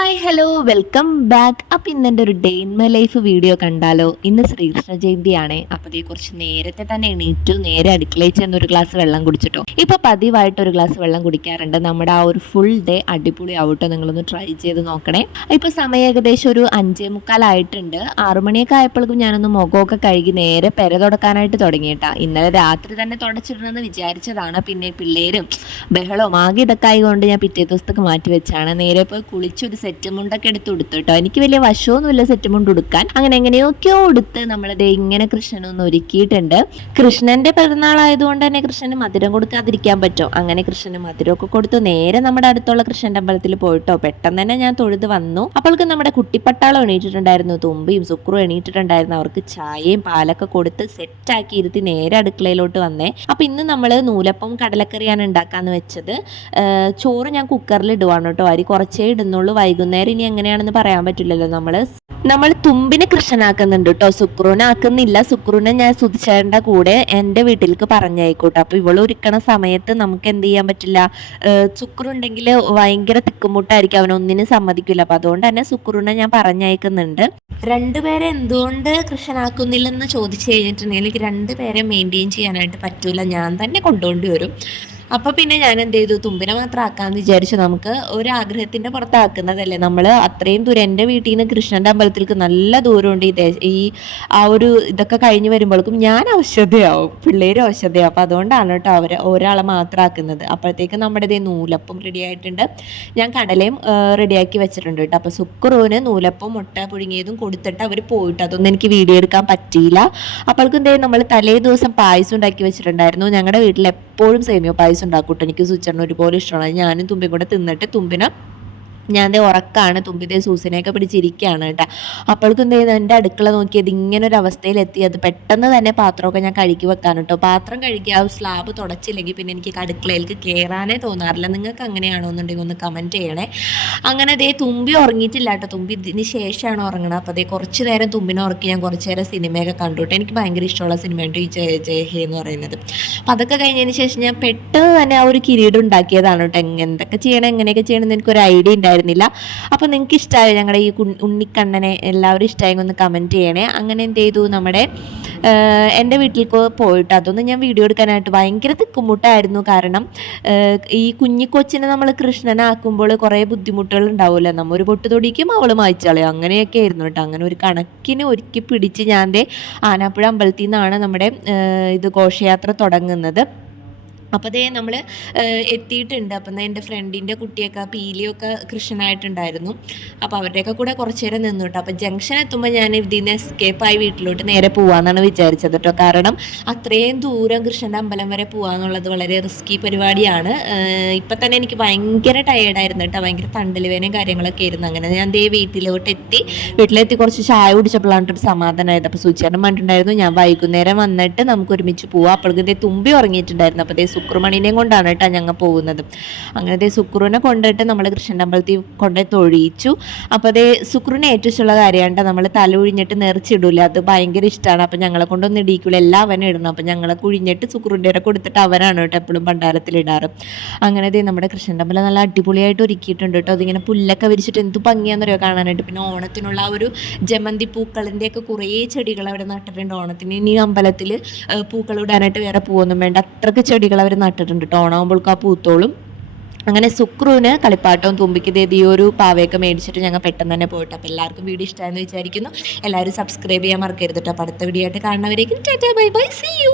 Hi hello welcome back. അപ്പം ഇന്നെൻ്റെ ഒരു day in my life video കണ്ടാലോ? ഇന്ന് ശ്രീകൃഷ്ണ ജയന്തിയാണ്. അപ്പോൾ ഇതേ കുറച്ച് നേരത്തെ തന്നെ എണീറ്റു, നേരെ അടുക്കളയിൽ ചെന്ന് ഒരു ഗ്ലാസ് വെള്ളം കുടിച്ചിട്ടോ. ഇപ്പോൾ പതിവായിട്ട് ഒരു ഗ്ലാസ് വെള്ളം കുടിക്കാറുണ്ട്. നമ്മുടെ ആ ഒരു ഫുൾ ഡേ അടിപൊളി ആവട്ടോ. നിങ്ങളൊന്ന് ട്രൈ ചെയ്ത് നോക്കണേ. ഇപ്പോൾ സമയം ഏകദേശം ഒരു 5:45 6 മണിയൊക്കെ ആയപ്പോഴേക്കും ഞാനൊന്ന് മുഖമൊക്കെ കഴുകി നേരെ പെര തുടക്കാനായിട്ട് തുടങ്ങിയിട്ടാ. ഇന്നലെ രാത്രി തന്നെ തുടച്ചിടണമെന്ന് വിചാരിച്ചതാണ്. പിന്നെ പിള്ളേരും ബഹളവും ആകെ ഇതൊക്കെ ആയതുകൊണ്ട് ഞാൻ പിറ്റേ ദിവസത്തേക്ക് മാറ്റി വെച്ചാണ്. നേരെ പോയി കുളിച്ചൊരു സെറ്റ് മുണ്ടൊക്കെ എടുത്ത് കൊടുത്തു കേട്ടോ. എനിക്ക് വലിയ വശമൊന്നുമില്ല സെറ്റ് മുണ്ട് ഉടുക്കാൻ. അങ്ങനെ എങ്ങനെയൊക്കെയോ ഉടുത്ത് നമ്മളത് ഇങ്ങനെ കൃഷ്ണനൊന്ന് ഒരുക്കിയിട്ടുണ്ട്. കൃഷ്ണന്റെ പിറന്നാൾ ആയതുകൊണ്ട് തന്നെ കൃഷ്ണന് മധുരം കൊടുക്കാതിരിക്കാൻ പറ്റും. അങ്ങനെ കൃഷ്ണന് മധുരമൊക്കെ കൊടുത്തു നേരെ നമ്മുടെ അടുത്തുള്ള കൃഷ്ണന്റെ അമ്പലത്തിൽ പോയിട്ടോ. പെട്ടെന്ന് തന്നെ ഞാൻ തൊഴുത് വന്നു. അപ്പോൾക്ക് നമ്മുടെ കുട്ടിപ്പട്ടാളം എണീറ്റിട്ടുണ്ടായിരുന്നു, തുമ്പിയും സുക്രും എണീറ്റിട്ടുണ്ടായിരുന്നു. അവർക്ക് ചായയും പാലൊക്കെ കൊടുത്ത് സെറ്റാക്കി ഇരുത്തി നേരെ അടുക്കളയിലോട്ട് വന്നേ. അപ്പൊ ഇന്ന് നമ്മൾ നൂലപ്പം കടലക്കറിയാണ് ഉണ്ടാക്കാന്ന് വെച്ചത്. ചോറ് ഞാൻ കുക്കറിൽ ഇടുവാണ് കേട്ടോ. അരി കുറച്ചേ ഇടുന്നുള്ളൂ. വൈകുന്നേരം ഇനി എങ്ങനെയാണെന്ന് പറയാൻ പറ്റില്ലല്ലോ. നമ്മൾ തുമ്പിനെ കൃഷ്ണനാക്കുന്നുണ്ട് കേട്ടോ, സുക്രൂനെ ആക്കുന്നില്ല. സുക്രൂനെ ഞാൻ സുധിച്ചേണ്ട കൂടെ എൻ്റെ വീട്ടിലേക്ക് പറഞ്ഞയക്കൂട്ടോ. അപ്പോൾ ഇവള് ഒരുക്കണ സമയത്ത് നമുക്ക് എന്ത് ചെയ്യാൻ പറ്റില്ല, സുക്രുണ്ടെങ്കിൽ ഭയങ്കര തിക്കുമുട്ടായിരിക്കും, അവനൊന്നിനും സമ്മതിക്കില്ല. അപ്പം അതുകൊണ്ട് തന്നെ സുക്രൂനെ ഞാൻ പറഞ്ഞയക്കുന്നുണ്ട്. രണ്ടുപേരെ എന്തുകൊണ്ട് കൃഷ്ണനാക്കുന്നില്ലെന്ന് ചോദിച്ചു കഴിഞ്ഞിട്ടുണ്ടെങ്കിൽ എനിക്ക് രണ്ടുപേരെ മെയിൻറ്റെയിൻ ചെയ്യാനായിട്ട് പറ്റൂല, ഞാൻ തന്നെ കൊണ്ടുപോണ്ടി വരും. അപ്പോൾ പിന്നെ ഞാൻ എന്ത് ചെയ്തു, തുമ്പിനെ മാത്രം ആക്കാമെന്ന് വിചാരിച്ചു. നമുക്ക് ഒരാഗ്രഹത്തിൻ്റെ പുറത്താക്കുന്നതല്ലേ. നമ്മൾ അത്രയും ദൂരം എൻ്റെ വീട്ടിൽ നിന്ന് കൃഷ്ണൻ്റെ അമ്പലത്തിലേക്ക് നല്ല ദൂരമുണ്ട്. ആ ഒരു ഇതൊക്കെ കഴിഞ്ഞ് വരുമ്പോഴേക്കും ഞാൻ അവശതയാവും, പിള്ളേരും അവശതയാവും. അപ്പോൾ അതുകൊണ്ടാണ് കേട്ടോ ഒരാളെ മാത്രം ആക്കുന്നത്. അപ്പോഴത്തേക്ക് നമ്മുടെ ഇതേ നൂലപ്പം റെഡി ആയിട്ടുണ്ട്. ഞാൻ കടലയും റെഡിയാക്കി വെച്ചിട്ടുണ്ട് കേട്ടോ. അപ്പോൾ സുക്രൂന് നൂലപ്പം മുട്ട പുഴുങ്ങിയതും കൊടുത്തിട്ട് അവർ പോയിട്ട് അതൊന്നും എനിക്ക് വീഡിയോ എടുക്കാൻ പറ്റിയില്ല. അപ്പോഴേക്കും എന്തേ നമ്മൾ തലേ ദിവസം പായസം ഉണ്ടാക്കി വെച്ചിട്ടുണ്ടായിരുന്നു. ഞങ്ങളുടെ വീട്ടിൽ എപ്പോഴും സേമിയ പായസം ഉണ്ടാക്കൂട്ടോ. എനിക്ക് സുചേട്ടന് ഒരുപോലെ ഇഷ്ടമാണ്. ഞാനും തുമ്പിയും കൂടെ തിന്നിട്ട് തുമ്പിനെ ഞാൻ ഉറക്കാണ്, തുമ്പിതേ സൂസിനെയൊക്കെ പിടിച്ചിരിക്കുകയാണ് കേട്ടോ. അപ്പോഴേക്കും എന്ത് ചെയ്യുന്നത്, എൻ്റെ അടുക്കള നോക്കിയത് ഇങ്ങനെ ഒരു അവസ്ഥയിലെത്തി. അത് പെട്ടെന്ന് തന്നെ പാത്രമൊക്കെ ഞാൻ കഴുകി വെക്കാൻ കേട്ടോ. പാത്രം കഴുകി ആ സ്ലാബ് തുടച്ചില്ലെങ്കിൽ പിന്നെ എനിക്ക് അടുക്കളയിലേക്ക് കയറാനേ തോന്നാറില്ല. നിങ്ങൾക്ക് അങ്ങനെയാണോ എന്നുണ്ടെങ്കിൽ ഒന്ന് കമൻറ്റ് ചെയ്യണേ. അങ്ങനെ അതേ തുമ്പി ഉറങ്ങിയിട്ടില്ല കേട്ടോ. തുമ്പി ഇതിന് ശേഷമാണ് ഉറങ്ങണത്. അപ്പോൾ അതേ കുറച്ച് നേരം തുമ്പിനെ ഉറക്കി ഞാൻ കുറച്ച് നേരം സിനിമയൊക്കെ കണ്ടു കേട്ടോ. എനിക്ക് ഭയങ്കര ഇഷ്ടമുള്ള സിനിമയുണ്ട് ഈ ജയ ഹേ എന്ന് പറയുന്നത്. അപ്പോൾ അതൊക്കെ കഴിഞ്ഞതിന് ശേഷം ഞാൻ പെട്ടെന്ന് തന്നെ ആ ഒരു കിരീടം ഉണ്ടാക്കിയതാണ് കേട്ടോ. എന്തൊക്കെ ചെയ്യണം എങ്ങനെയൊക്കെ ചെയ്യണമെന്ന് എനിക്കൊരു ഐഡിയ ഉണ്ടായിരുന്നില്ല. അപ്പോൾ നിങ്ങൾക്ക് ഇഷ്ടമായി ഞങ്ങളുടെ ഈ ഉണ്ണിക്കണ്ണനെ, എല്ലാവരും ഇഷ്ടമായി ഒന്ന് കമൻറ്റ് ചെയ്യണേ. അങ്ങനെ എന്ത് ചെയ്തു, നമ്മുടെ എൻ്റെ വീട്ടിലേക്ക് പോയിട്ട് അതൊന്നും ഞാൻ വീഡിയോ എടുക്കാനായിട്ട് ഭയങ്കര തിക്കുമുട്ടായിരുന്നു. കാരണം ഈ കുഞ്ഞിക്കൊച്ചിനെ നമ്മൾ കൃഷ്ണനാക്കുമ്പോൾ കുറേ ബുദ്ധിമുട്ടുകൾ ഉണ്ടാവില്ല. നമ്മൾ ഒരു പൊട്ട് തൊടിക്കും അവൾ മായ്ച്ചളയും, അങ്ങനെയൊക്കെ ആയിരുന്നു കേട്ടോ. അങ്ങനെ ഒരു കണക്കിന് ഒരുക്കി പിടിച്ച് ഞാൻ ആനാപ്പുഴ അമ്പലത്തിൽ നിന്നാണ് നമ്മുടെ ഇത് ഘോഷയാത്ര തുടങ്ങുന്നത്. അപ്പോൾ അതേ നമ്മൾ എത്തിയിട്ടുണ്ട്. അപ്പം എൻ്റെ ഫ്രണ്ടിൻ്റെ കുട്ടിയൊക്കെ പീലിയൊക്കെ കൃഷ്ണനായിട്ടുണ്ടായിരുന്നു. അപ്പോൾ അവരുടെയൊക്കെ കൂടെ കുറച്ച് നേരം നിന്നു കേട്ടോ. അപ്പോൾ ജംഗ്ഷൻ എത്തുമ്പോൾ ഞാൻ ഇതിൽ നിന്ന് എസ്കേപ്പായി വീട്ടിലോട്ട് നേരെ പോകാമെന്നാണ് വിചാരിച്ചത് കേട്ടോ. കാരണം അത്രയും ദൂരം കൃഷ്ണൻ്റെ അമ്പലം വരെ പോകാമെന്നുള്ളത് വളരെ റിസ്കി പരിപാടിയാണ്. ഇപ്പം തന്നെ എനിക്ക് ഭയങ്കര ടയേർഡായിരുന്നു കേട്ടോ. ഭയങ്കര തണ്ടലുവേനയും കാര്യങ്ങളൊക്കെ ആയിരുന്നു. അങ്ങനെ ഞാൻ വീട്ടിലെത്തി കുറച്ച് ചായ കുടിച്ചപ്പോഴാണ് ഒരു സമാധാനമായത്. അപ്പോൾ സുചേട്ടൻ പറഞ്ഞിട്ടുണ്ടായിരുന്നു ഞാൻ വൈകുന്നേരം വന്നിട്ട് നമുക്ക് ഒരുമിച്ച് പോവാം. അപ്പോഴേക്കും തുമ്പി ഉറങ്ങിയിട്ടുണ്ടായിരുന്നു. അപ്പോൾ സുക്രുമണിനെയും കൊണ്ടാണ് കേട്ടോ ഞങ്ങൾ പോകുന്നത്. അങ്ങനത്തെ സുക്രുവിനെ കൊണ്ടിട്ട് നമ്മൾ കൃഷ്ണൻ്റെ അമ്പലത്തിൽ കൊണ്ടുപോയി തൊഴിയിച്ചു. അപ്പോൾ അതേ സുക്രുവിനെ ഏറ്റവും ഇഷ്ടമുള്ള കാര്യമാണ് നമ്മൾ തല ഒഴിഞ്ഞിട്ട് നിറച്ചിടില്ല, അത് ഭയങ്കര ഇഷ്ടമാണ്. അപ്പോൾ ഞങ്ങളെ കൊണ്ടൊന്നും ഇടിക്കില്ല, എല്ലാം അവനെ ഇടണം. അപ്പോൾ ഞങ്ങളെ കുഴിഞ്ഞിട്ട് സുക്രുവിൻ്റെ വരെ കൊടുത്തിട്ട് അവരാണ് കേട്ടോ എപ്പോഴും ഭണ്ഡാരത്തിലിടാറ്. അങ്ങനത്തെ നമ്മുടെ കൃഷ്ണൻ്റെ അമ്പലം നല്ല അടിപൊളിയായിട്ട് ഒരുക്കിയിട്ടുണ്ട് കേട്ടോ. അതിങ്ങനെ പുല്ലൊക്കെ വിരിച്ചിട്ട് എന്ത് ഭംഗിയാണെന്നറിയോ കാണാനായിട്ട്. പിന്നെ ഓണത്തിനുള്ള ആ ഒരു ജമന്തി പൂക്കളിൻ്റെയൊക്കെ കുറേ ചെടികൾ അവിടെ നട്ടിട്ടുണ്ട്. ഓണത്തിന് ഇനി അമ്പലത്തിൽ പൂക്കൾ ഇടാനായിട്ട് വേറെ പൂവൊന്നും വേണ്ട, അത്രയ്ക്ക് ചെടികൾ അവർ നട്ടിട്ടുണ്ട് കേട്ടോ. ഓണാകുമ്പോൾക്ക് ആ പൂത്തോളും. അങ്ങനെ സുക്രുവിന് കളിപ്പാട്ടവും തുമ്പിക്ക് ഈ ഒരു പാവയൊക്കെ മേടിച്ചിട്ട് ഞങ്ങൾ പെട്ടെന്ന് തന്നെ പോയിട്ട്. അപ്പോൾ എല്ലാവർക്കും വീഡിയോ ഇഷ്ടമായെന്ന് വിചാരിക്കുന്നു. എല്ലാവരും സബ്സ്ക്രൈബ് ചെയ്യാൻ മറക്കരുത് കേട്ടോ. അപ്പോൾ അടുത്ത വീഡിയോ ആയിട്ട് കാണുന്നവരേക്കും tata bye bye, see U.